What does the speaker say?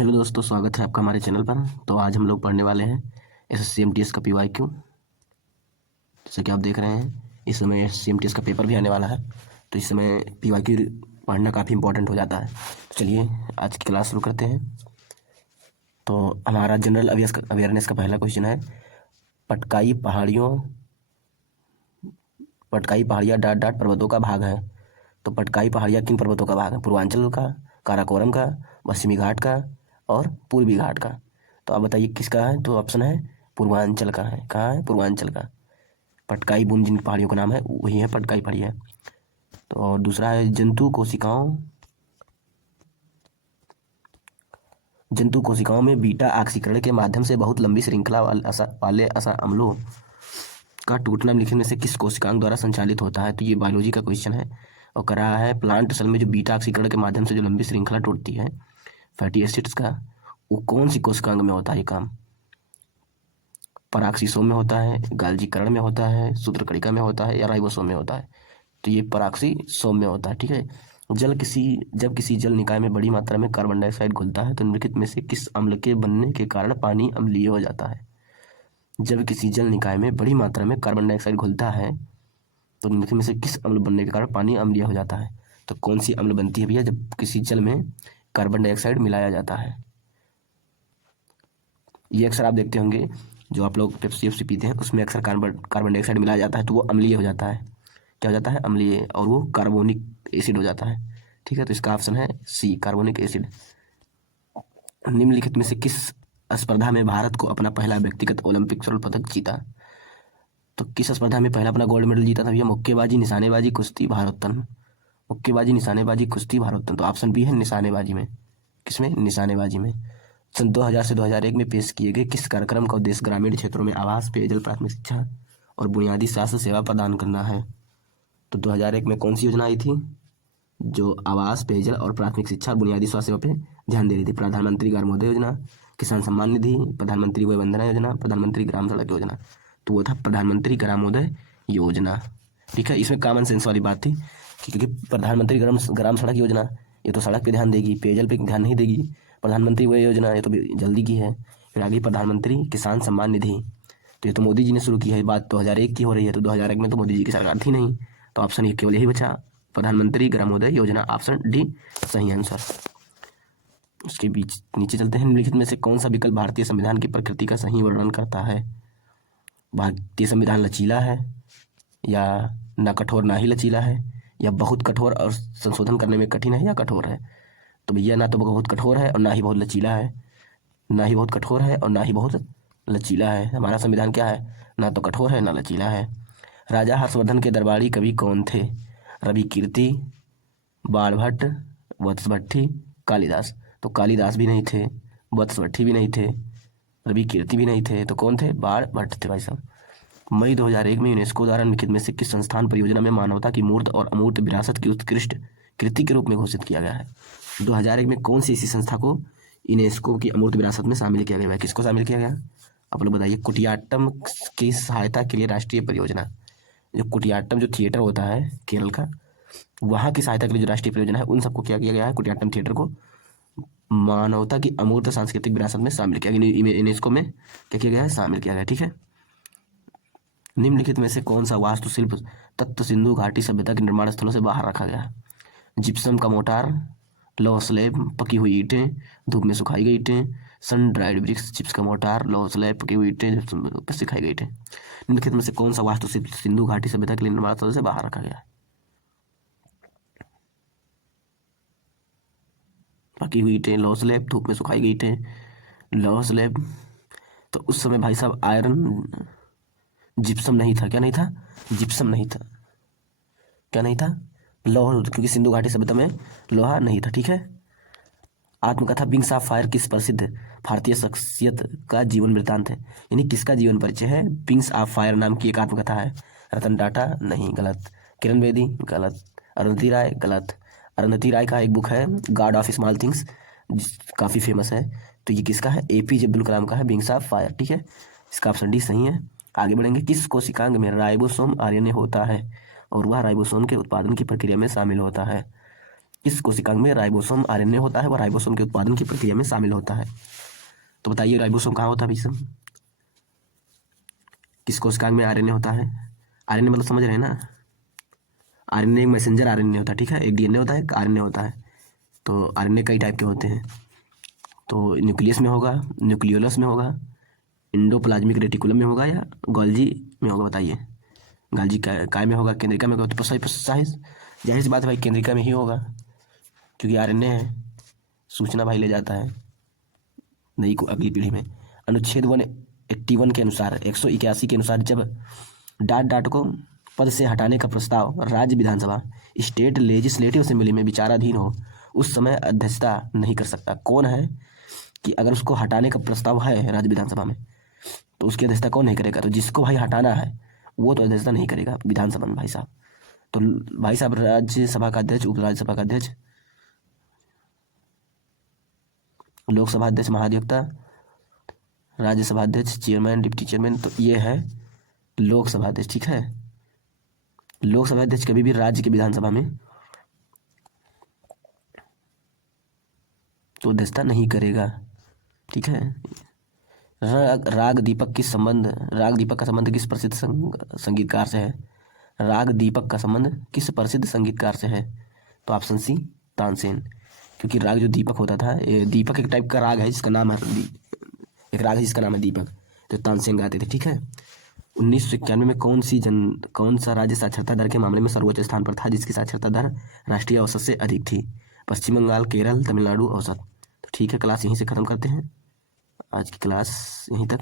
Hello दोस्तों, स्वागत है आपका हमारे चैनल पर। तो आज हम लोग पढ़ने वाले हैं एसएससी एमटीएस का पीवाईक्यू। जैसे कि आप देख रहे हैं, इस समय एसएससी एमटीएस का पेपर भी आने वाला है, तो इस समय पीवाईक्यू पढ़ना काफ़ी इंपॉर्टेंट हो जाता है। तो चलिए आज की क्लास शुरू करते हैं। तो हमारा जनरल अवेयरनेस का पहला क्वेश्चन है, पटकाई पहाड़ियाँ डाट डाट पर्वतों का भाग है। तो पटकाई पहाड़ियाँ किन पर्वतों का भाग है? पूर्वांचल का, काराकोरम का, पश्चिमी घाट का और पूर्वी घाट का। तो आप बताइए किसका है? तो ऑप्शन है पूर्वांचल का है। कहाँ है? पूर्वांचल का। पटकाई बुन जिन पहाड़ियों का नाम है वही है पटकाई पहाड़ियाँ। तो और दूसरा है जंतु कोशिकाओं में बीटा ऑक्सीकरण के माध्यम से बहुत लंबी श्रृंखला वाले असा अम्लों का टूटना निम्नलिखित में से किस कोशिकांग द्वारा संचालित होता है? तो ये बायोलॉजी का क्वेश्चन है और कर रहा है प्लांट सेल में जो बीटा ऑक्सीकरण के माध्यम से जो लंबी श्रृंखला टूटती है फैटी एसिड्स का, वो कौन सी कोशिकांग में होता है ये काम? पराक्सीसोम में होता है, गाल्जीकरण में होता है, सूत्रकणिका में होता है या राइबोसोम में होता है? तो ये पराक्सीसोम में होता है। ठीक है। जब किसी जल निकाय में बड़ी मात्रा में कार्बन डाइऑक्साइड घुलता है तो निम्नलिखित में से किस अम्ल के बनने के कारण पानी अम्लीय हो जाता है? जब किसी जल निकाय में बड़ी मात्रा में कार्बन डाइऑक्साइड घुलता है तो निम्नलिखित में से किस अम्ल बनने के कारण पानी अम्लीय हो जाता है? तो कौन सी अम्ल बनती है भैया जब किसी जल में कार्बन डाइऑक्साइड मिलाया जाता है? ये अक्सर आप देखते होंगे, जो आप लोग पेप्सी वेप्सी पीते हैं उसमें अक्सर कार्बन डाइऑक्साइड मिलाया जाता है तो वो अम्लीय हो जाता है। क्या हो जाता है? अम्लीय, और वो कार्बोनिक एसिड हो जाता है। ठीक है, तो इसका ऑप्शन है सी, कार्बोनिक एसिड। निम्नलिखित में से किस स्पर्धा में भारत को अपना पहला व्यक्तिगत ओलंपिक स्वर्ण पदक जीता? तो किस स्पर्धा में पहला अपना गोल्ड मेडल जीता था भैया? मुक्केबाजी, निशानेबाजी, कुश्ती, भारोत्तोलन। मुक्केबाजी, निशानेबाजी, कुश्ती, भारोत्तोलन। तो ऑप्शन बी है निशानेबाजी में। किसमें? निशानेबाजी में। सन 2000 से 2001 में पेश किए गए किस कार्यक्रम का उद्देश्य ग्रामीण क्षेत्रों में आवास, पेयजल, प्राथमिक शिक्षा और बुनियादी स्वास्थ्य सेवा प्रदान करना है? तो 2001 में कौन सी योजना आई थी जो आवास, पेयजल और प्राथमिक शिक्षा और बुनियादी स्वास्थ्य सेवा पे ध्यान दे रही थी? प्रधानमंत्री ग्रामोदय योजना, किसान सम्मान निधि, प्रधानमंत्री वय वंदना योजना, प्रधानमंत्री ग्राम सड़क योजना। तो वो था प्रधानमंत्री ग्रामोदय योजना। ठीक है, इसमें कॉमन सेंस वाली बात थी क्योंकि प्रधानमंत्री ग्राम सड़क योजना ये तो सड़क पे ध्यान देगी, पेयजल पे ध्यान नहीं देगी। प्रधानमंत्री वय योजना ये तो जल्दी की है। फिर आगे प्रधानमंत्री किसान सम्मान निधि, तो ये तो मोदी जी ने शुरू की है। बात 2001 की हो रही है, तो 2001 में तो मोदी जी की सरकार थी नहीं। तो ऑप्शन ये केवल यही बचा, प्रधानमंत्री ग्रामोदय योजना, ऑप्शन डी सही आंसर। उसके बीच नीचे चलते हैं। निम्नलिखित में से कौन सा विकल्प भारतीय संविधान की प्रकृति का सही वर्णन करता है? भारतीय संविधान लचीला है, या ना कठोर ना ही लचीला है, या बहुत कठोर और संशोधन करने में कठिन है, या कठोर है? तो भैया ना तो बहुत कठोर है और ना ही बहुत लचीला है। ना ही बहुत कठोर है और ना ही बहुत लचीला है। हमारा संविधान क्या है? ना तो कठोर है ना लचीला है। राजा हर्षवर्धन के दरबारी कवि कौन थे? रवि कीर्ति, बाणभट्ट, वत्सभट्टी, कालिदास। तो कालिदास भी नहीं थे, वत्सभट्टी भी नहीं थे, रवि कीर्ति भी नहीं थे, तो कौन थे? बाणभट्ट थे भाई साहब। मई 2001 में यूनेस्को द्वारा निम्नलिखित में से किस संस्थान परियोजना में मानवता की मूर्त और अमूर्त विरासत की उत्कृष्ट कृति के रूप में घोषित किया गया है? 2001 में कौन सी ऐसी संस्था को यूनेस्को की अमूर्त विरासत में शामिल किया गया है? किसको शामिल किया गया? आप लोग बताइए। कुटियाट्टम की सहायता के लिए राष्ट्रीय परियोजना, जो कुटियाट्टम जो थिएटर होता है केरल का, वहाँ की सहायता के लिए जो राष्ट्रीय परियोजना है उन सबको क्या किया गया है? कुटियाट्टम थिएटर को मानवता की अमूर्त सांस्कृतिक विरासत में शामिल किया गया, यूनेस्को में क्या किया गया है? शामिल किया गया। ठीक है। निम्नलिखित में से कौन सा वास्तुशिल्प तत्व सिंधु घाटी सभ्यता के निर्माण स्थलों से बाहर रखा गया है? जिप्सम का मोटार, लौह स्लैब, पकी हुई ईंटें, धूप में सुखाई गई ईंटें, सन ड्राइड ब्रिक्स, चिप्स का मोटार, लौह स्लैब, पकी हुई ईंटें, धूप में सुखाई गई ईंटें। निम्नलिखित में से कौन सा वास्तुशिल्प सिंधु घाटी सभ्यता के लिए निर्माण स्थलों से बाहर रखा गया है? पकी हुई ईंटें, लौह स्लैब, धूप में सुखाई गई ईंटें। लौह स्लैब, तो उस समय भाई साहब आयरन, जिप्सम नहीं था। क्या नहीं था? जिप्सम नहीं था। क्या नहीं था? लोहा, क्योंकि सिंधु घाटी सभ्यता में लोहा नहीं था। ठीक है। आत्मकथा विंग्स ऑफ फायर किस प्रसिद्ध भारतीय शख्सियत का जीवन वृत्तांत है? यानी किसका जीवन परिचय है? विंग्स ऑफ फायर नाम की एक आत्मकथा है। रतन टाटा? नहीं, गलत। किरण बेदी? गलत। अरुंधति राय? गलत। अरुंधति राय का एक बुक है गॉड ऑफ स्मॉल थिंग्स, काफी फेमस है। तो ये किसका है? एपीजे अब्दुल कलाम का है, विंग्स ऑफ फायर। ठीक है, इसका ऑप्शन डी सही है। आगे बढ़ेंगे। किस कोशिकांग में राइबोसोम आरएनए होता है और वह राइबोसोम के उत्पादन की प्रक्रिया में शामिल होता है? किस कोशिकांग में राइबोसोम आरएनए होता है और राइबोसोम के उत्पादन की प्रक्रिया में शामिल होता है? तो बताइए राइबोसोम कहाँ होता है भाई साहब? किस कोशिकांग में आरएनए होता है? आरएनए मतलब समझ रहे हैं ना? आरएनए एक मैसेंजर आरएनए होता है, ठीक है। एक डीएनए होता है, एक आरएनए होता है। तो आरएनए कई टाइप के होते हैं। तो न्यूक्लियस में होगा, न्यूक्लियोलस में होगा, इंडोप्लाज्मिक रेटिकुलम में होगा या गोल्जी में होगा? बताइए। गाल्जी काय में होगा, केंद्रिका में होगा? तो जाहिर सी बात है भाई, केंद्रिका में ही होगा, क्योंकि आरएनए है, सूचना भाई ले जाता है नई को अगली पीढ़ी में। अनुच्छेद 181 के अनुसार, 181 के अनुसार, जब डाट को पद से हटाने का प्रस्ताव राज्य विधानसभा स्टेट लेजिस्लेटिव असेंबली में विचाराधीन हो, उस समय अध्यक्षता नहीं कर सकता। कौन है कि अगर उसको हटाने का प्रस्ताव है राज्य विधानसभा में, तो उसकी अध्यक्षता कौन नहीं करेगा? तो जिसको भाई हटाना है वो तो अध्यक्षता नहीं करेगा विधानसभा में भाई साहब। तो भाई साहब, राज्यसभा का अध्यक्ष, उपराज्यसभा का अध्यक्ष, लोकसभा अध्यक्ष, महाधिवक्ता, राज्यसभा अध्यक्ष, चेयरमैन, डिप्टी चेयरमैन, तो ये है लोकसभा अध्यक्ष, ठीक है। लोकसभा अध्यक्ष कभी भी राज्य की विधानसभा में तो अध्यक्षता नहीं करेगा, ठीक है। राग दीपक का संबंध किस प्रसिद्ध संगीतकार से है? राग दीपक का संबंध किस प्रसिद्ध संगीतकार से है? तो ऑप्शन सी, तानसेन। क्योंकि राग जो दीपक होता था, दीपक एक टाइप का राग है जिसका नाम है, एक राग है जिसका नाम है दीपक, तो तानसेन गाते थे, ठीक है। 1991 में कौन सा राज्य साक्षरता दर के मामले में सर्वोच्च स्थान पर था, जिसकी साक्षरता दर राष्ट्रीय औसत से अधिक थी? पश्चिम बंगाल, केरल, तमिलनाडु, औसत। तो ठीक है, क्लास यहीं से ख़त्म करते हैं। आज की क्लास यहीं तक।